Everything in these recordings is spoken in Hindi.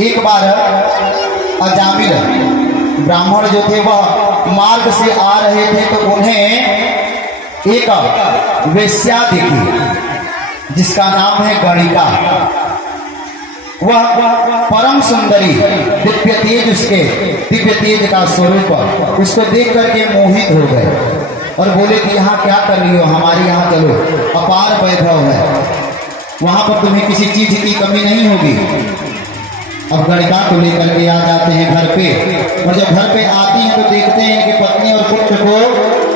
एक बार अजामिल ब्राह्मण जो थे वह मार्ग से आ रहे थे तो उन्हें एक वेश्या दिखी जिसका नाम है गणिका। वह परम सुंदरी, दिव्य तेज, उसके दिव्य तेज का स्वरूप उसको देख करके मोहित हो गए और बोले कि यहाँ क्या कर रही हो, हमारे यहाँ चलो, अपार वैभव है, वहां पर तुम्हें किसी चीज की कमी नहीं होगी। अब गणिका को लेकर के आ जाते हैं घर पे, और जब घर पे आती हैं तो देखते हैं कि पत्नी और पुत्र को,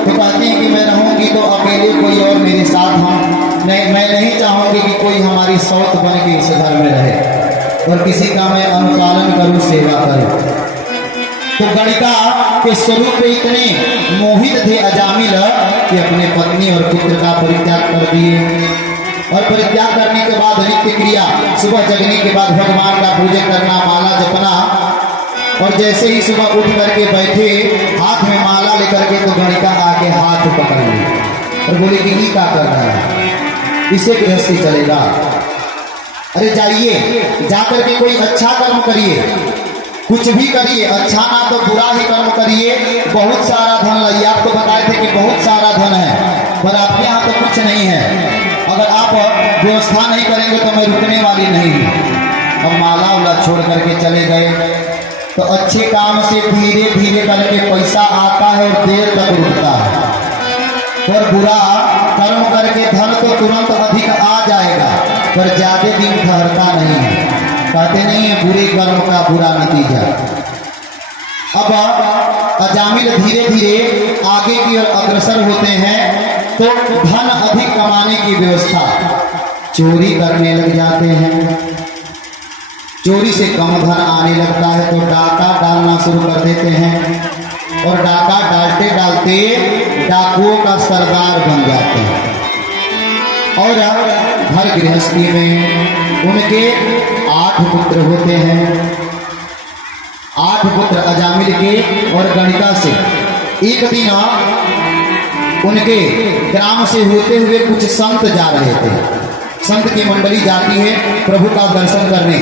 तो कहती हैं कि मैं रहूंगी तो अकेले, कोई और मेरे साथ मैं नहीं चाहूंगी कि कोई हमारी सौत बन के इस घर में रहे और किसी का मैं अनुपालन करूं, सेवा करूं। तो गणिका के स्वरूप पे इतने मोहित थे अजामिल कि अपने पत्नी और पुत्र का परित्याग कर दिए, और परित्याग करने के बाद नित्य क्रिया, सुबह जगने के बाद भगवान का पूजन करना, माला जपना, और जैसे ही सुबह उठ करके बैठे हाथ में माला लेकर के, तो गणिका आके हाथ पकड़ ली और बोले कि ये क्या कर रहा है, इसे गृहस्थी चलेगा, अरे जाइए जा करके कोई अच्छा कर्म करिए, कुछ भी करिए, अच्छा ना तो बुरा ही कर्म करिए, बहुत सारा धन लाइए। आपको बताए थे कि बहुत सारा धन है, पर आपके यहाँ तो कुछ नहीं है, अगर आप व्यवस्था नहीं करेंगे तो मैं रुकने वाली नहीं हूँ। अब माला उला छोड़ करके चले गए, तो अच्छे काम से धीरे धीरे करके पैसा आता है और देर तक रुकता है, और बुरा कर्म करके धन तो तुरंत अधिक आ जाएगा, पर ज्यादा दिन ठहरता नहीं है। कहते नहीं है बुरे कर्म का बुरा नतीजा। अब अजामिल धीरे धीरे आगे की ओर अग्रसर होते हैं, तो धन अधिक कमाने की व्यवस्था, चोरी करने लग जाते हैं। चोरी से कम धन आने लगता है तो डाका डालना शुरू कर देते हैं, और डाका डालते डालते डाकुओं का सरदार बन जाते हैं। और घर गृहस्थी में उनके 8 पुत्र होते हैं, 8 पुत्र अजामिल के और गणिका से। एक दिन उनके ग्राम से होते हुए कुछ संत जा रहे थे, संत की मंडली जाती है प्रभु का दर्शन करने,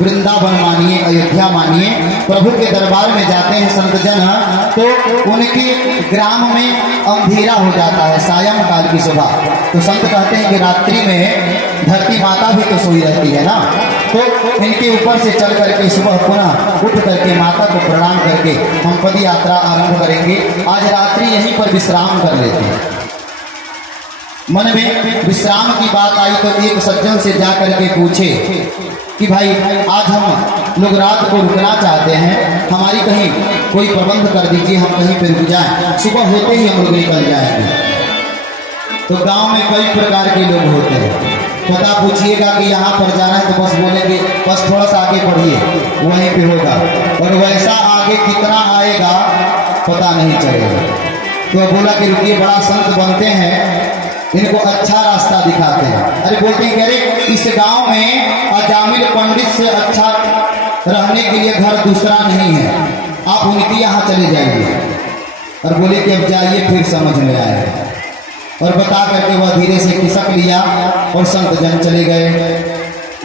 वृंदावन मानिए, अयोध्या मानिए, प्रभु के दरबार में जाते हैं संत जन, तो उनके ग्राम में अंधेरा हो जाता है, सायंकाल की सुबह। तो संत कहते हैं कि रात्रि में धरती माता भी तो सोई रहती है ना, तो इनके ऊपर से चल करके सुबह पुनः उठ करके माता को प्रणाम करके हम पद यात्रा आरंभ करेंगे, आज रात्रि यहीं पर विश्राम कर लेते हैं। मन में विश्राम की बात आई तो एक सज्जन से जा करके पूछे कि भाई आज हम लोग रात को रुकना चाहते हैं, हमारी कहीं कोई प्रबंध कर दीजिए, हम कहीं पर रुक जाएं, सुबह होते ही हम लोग निकल जाएंगे। तो गांव में कई प्रकार के लोग होते हैं, पता पूछिएगा कि यहाँ पर जाना है तो बस बोलेंगे बस थोड़ा सा आगे बढ़िए वहीं पे होगा, और वैसा आगे कितना आएगा पता नहीं चलेगा। तो बोला कि रुकिए, बड़ा संत बनते हैं, इनको अच्छा रास्ता दिखाते हैं। अरे बोलते हैं कि अरे इस गांव में अजामिल पंडित से अच्छा रहने के लिए घर दूसरा नहीं है, आप उनके यहाँ चले जाइए। और बोले कि अब जाइए फिर समझ में आएगा, और बता करके वह धीरे से खिसक लिया और संत जन चले गए।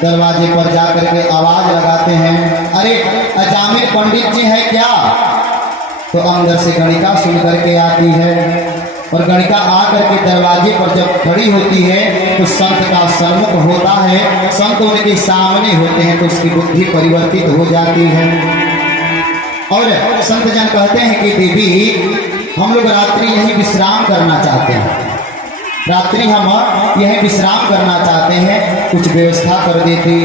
दरवाजे पर जा करके आवाज लगाते हैं, अरे अजामिल पंडित जी है क्या? तो अंदर से गणिका सुन करके आती है, और गणिका आकर के दरवाजे पर जब खड़ी होती है तो संत का सम्मुख होता है, संत उनके सामने होते हैं, तो उसकी बुद्धि परिवर्तित हो जाती है। और संत जन कहते हैं कि देवी हम लोग रात्रि यहीं विश्राम करना चाहते हैं, रात्रि हम यहीं विश्राम करना चाहते हैं, कुछ व्यवस्था कर देती।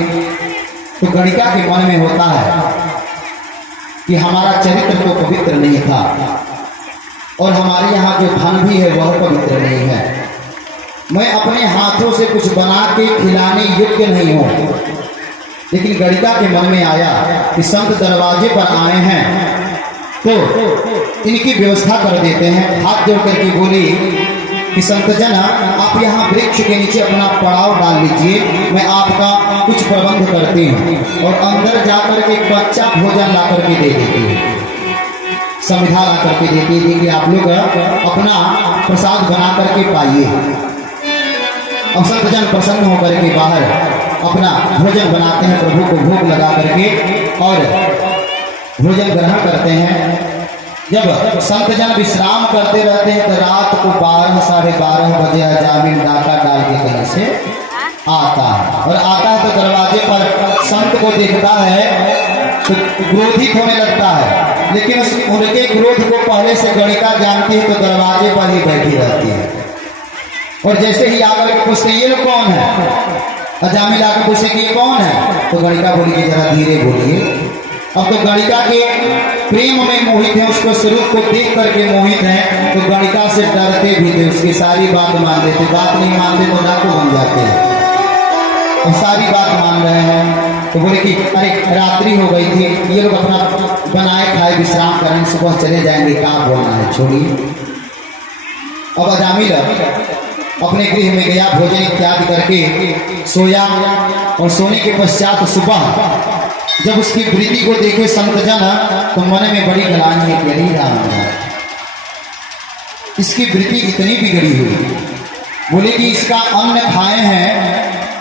तो गणिका के मन में होता है कि हमारा चरित्र तो पवित्र नहीं था, और हमारे यहाँ जो धन भी है वह पवित्र नहीं है, मैं अपने हाथों से कुछ बना के खिलाने योग्य नहीं हूँ। लेकिन गणिका के मन में आया कि संत दरवाजे पर आए हैं तो इनकी व्यवस्था कर देते हैं। हाथ जोड़ करके बोली कि संत जन आप यहाँ वृक्ष के नीचे अपना पड़ाव डाल लीजिए, मैं आपका कुछ प्रबंध करती हूँ, और अंदर जाकर के बच्चा भोजन ला करके दे देती है, संविधा ला करके देती थी कि आप लोग अपना प्रसाद बना करके पाइए। अब संत जन प्रसन्न होकर के बाहर अपना भोजन बनाते हैं, प्रभु को भोग लगा करके और भोजन ग्रहण करते हैं। जब संत जन विश्राम करते रहते हैं तो रात को 12 साढ़े 12 बजे अजामिल डाका डाल के कहीं से आता है और आता है तो दरवाजे पर संत को देखता है तो क्रोधित होने लगता है, लेकिन उनके क्रोध को पहले से गणिका जानती है तो दरवाजे पर ही बैठी रहती है। और जैसे ही आकर के पूछते ये लोग कौन है, अजामिल आकर पूछे कि ये कौन है, तो गणिका बोली कि जरा धीरे बोलिए। अब तो गणिका के प्रेम में मोहित है, उसको स्वरूप को देख करके मोहित है, तो गणिका से डरते भी थे, उसकी सारी बात मान लेते, बात नहीं मानते तो डाकू बन जाते हैं। और सारी बात मान रहे हैं तो बोले कि अरे रात्रि हो गई थी, ये लोग अपना बनाए खाए विश्राम करें, सुबह चले जाएंगे, कहाँ बोलना है, छोड़िए। अब अजामिल अपने गृह में गया, भोजन इत्यादि करके सोया और सोने के पश्चात सुबह जब उसकी वृत्ति को देखे संतजन तो मन में बड़ी गलानी है कि अरे राम, इसकी वृत्ति इतनी बिगड़ी हुई। बोले कि इसका अन्न खाए हैं,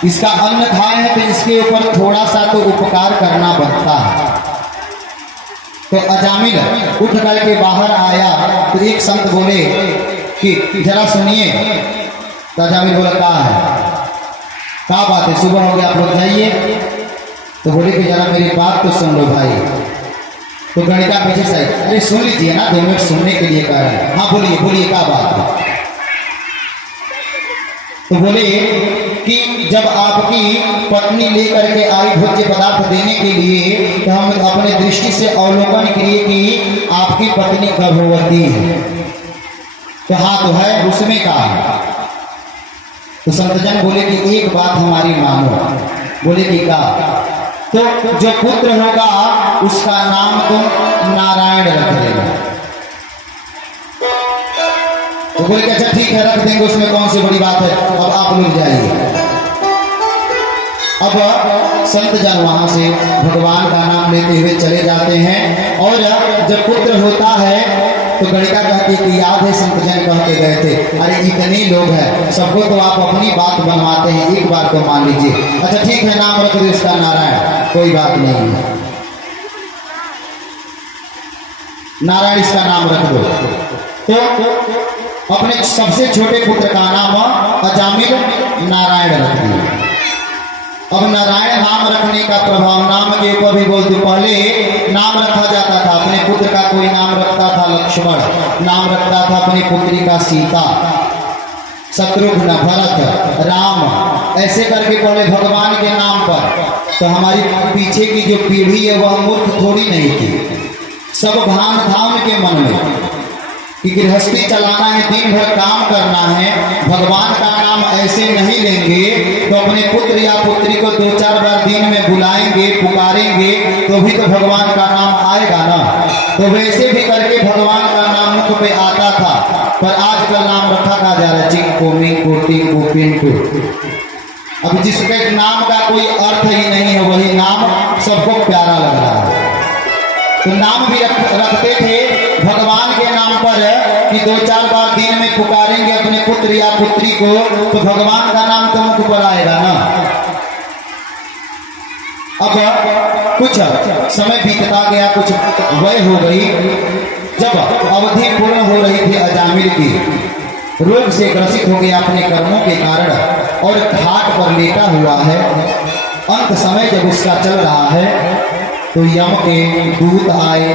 इसका अन्न खाए हैं तो इसके ऊपर थोड़ा सा तो उपकार करना बनता है। तो अजामिल उठ करके बाहर आया तो एक संत बोले कि जरा सुनिए। तो अजामिल बोला क्या बात है, सुबह हो गया, आप लोग जाइए। तो बोले कि जरा मेरी बात तो सुन लो भाई। तो गणिका पीछे से अरे सुन लीजिए ना, 2 मिनट सुनने के लिए कह रहे हैं। हाँ बोलिए बोलिए क्या बात है। तो बोले कि जब आपकी पत्नी लेकर के आई भोज्य पदार्थ देने के लिए तो हम अपने दृष्टि से अवलोकन किए कि आपकी पत्नी गर्भवती है। तो हाँ तो है, उसमें कहा है। तो संतजन बोले कि एक बात हमारी मानो। बोले कि क्या? तो जो पुत्र होगा उसका नाम तुम नारायण रख देना। तो बोले कि अच्छा ठीक है रख देंगे, उसमें कौन सी बड़ी बात है, अब आप लोग जाइए। अब संत जन वहां से भगवान का नाम लेते हुए चले जाते हैं। और जब पुत्र होता है तो गणिका कहती कि याद है संत जन कह के गए थे, अरे इतने लोग हैं, सबको तो आप अपनी बात बनवाते हैं, एक बार तो मान लीजिए। अच्छा ठीक है नाम रख दो इसका नारायण, कोई बात नहीं है, नारायण इसका नाम रख दो। तो अपने सबसे छोटे पुत्र का नाम अजामिल नारायण रख दिया। अब नारायण नाम रखने का प्रभाव नाम के ऊपर भी बोलते, पहले नाम रखा जाता था, अपने पुत्र का कोई नाम रखता था लक्ष्मण, नाम रखता था अपनी पुत्री का सीता, शत्रुघ्न, भरत, राम, ऐसे करके पहले भगवान के नाम पर। तो हमारी पीछे की जो पीढ़ी है वह मूर्ख थोड़ी नहीं थी, सब भान था उनके मन में कि गृहस्थी चलाना है, दिन भर काम करना है, भगवान का नाम ऐसे नहीं लेंगे तो अपने पुत्र या पुत्री को 2-4 बार दिन में बुलाएंगे, पुकारेंगे तो भी तो भगवान का नाम आएगा ना। तो वैसे भी करके भगवान का नाम मुख पे आता था, पर आजकल नाम रखा जा रहा है चिंकू, मिंकू, टिंकू, पिंटू। अब जिसके नाम का कोई अर्थ ही नहीं है वही नाम सबको प्यारा लग रहा है। तो नाम भी रखते थे भगवान के नाम पर कि 2-4 बार दिन में पुकारेंगे अपने पुत्र या पुत्री को तो भगवान का नाम तो मुख पर आएगा ना। अब कुछ समय बीतता गया, कुछ वय हो गई, जब अवधि पूर्ण हो रही थी अजामिल की, रोग से ग्रसित हो गया अपने कर्मों के कारण और घाट पर लेटा हुआ है। अंत समय जब उसका चल रहा है तो यम के दूत आए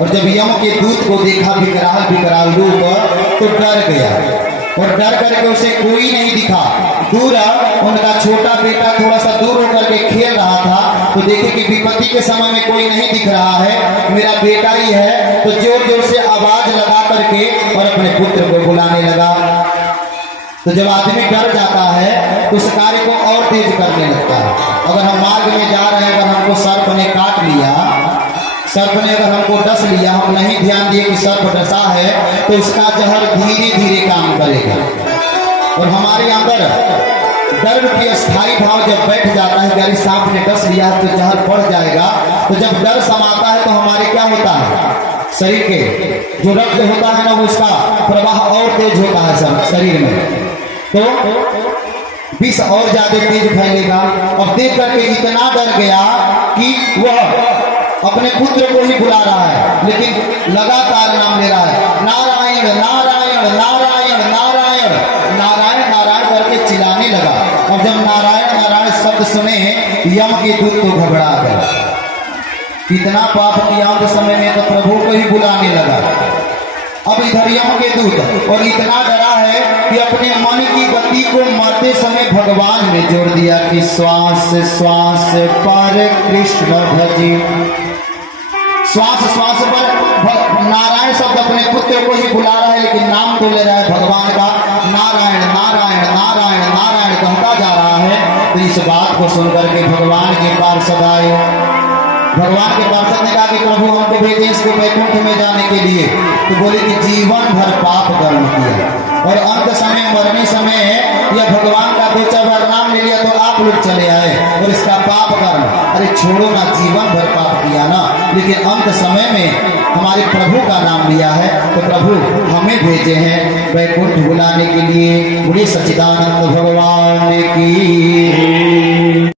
और जब यम के दूत को देखा विकराल रूप तो डर गया और डर करके उसे कोई नहीं दिखा। दूर उनका छोटा बेटा थोड़ा सा दूर होकर के खेल रहा था तो देखे कि विपत्ति के समय में कोई नहीं दिख रहा है, मेरा बेटा ही है, तो जोर जोर से आवाज लगा करके और अपने पुत्र को बुलाने लगा। तो जब आदमी डर जाता है तो उस कार्य को और तेज करने लगता है। अगर हम मार्ग में जा रहे हैं, अगर हमको सर्प ने काट लिया, सर्प ने अगर हमको डस लिया, हम नहीं ध्यान दिए कि सर्प डसा है, तो उसका जहर धीरे धीरे काम करेगा और हमारे अंदर डर की स्थायी भाव जब बैठ जाता है कि अरे सांप ने डस लिया तो जहर बढ़ जाएगा। तो जब डर समाता है तो हमारे क्या होता है, शरीर के जो रक्त होता है ना, वो उसका प्रवाह और तेज होता है शरीर में। तो विष और ज्यादा तेज फैलेगा। और देख करके इतना डर गया कि वह अपने पुत्र को ही बुला रहा है, लेकिन लगातार नाम ले रहा है, नारायण नारायण नारायण नारायण नारायण नारायण करके चिल्लाने लगा। और जब नारायण नारायण शब्द सुने यम के दूत तो घबरा गए। इतना पाप किया उस समय में तो प्रभु को ही बुलाने लगा। अब इधर यम के दूत और इतना डरा है कि अपने मन की गति को मरते समय भगवान ने जोड़ दिया कि श्वास श्वास पर कृष्ण भजी। श्वास श्वास पर नारायण शब्द अपने पुत्र को ही बुला रहा है, लेकिन नाम तो ले रहा है भगवान का, नारायण नारायण नारायण नारायण कहता जा रहा है। तो इस बात को सुनकर के भगवान के पार्षद आए। भगवान के पार्षद ने कहा कि प्रभु हमको भेजे इसको वैकुंठ में जाने के लिए। तो बोले कि जीवन भर पाप कर्म किया और अंत समय मरने समय यह भगवान का दो चार बार नाम ले लिया तो आप लोग चले आए और इसका पाप कर्म, अरे छोड़ो ना, जीवन भर पाप किया ना, लेकिन अंत समय में हमारे प्रभु का नाम लिया है तो प्रभु हमें भेजे हैं वैकुंठ बुलाने के लिए। बुढ़े सच्चिदानंद भगवान की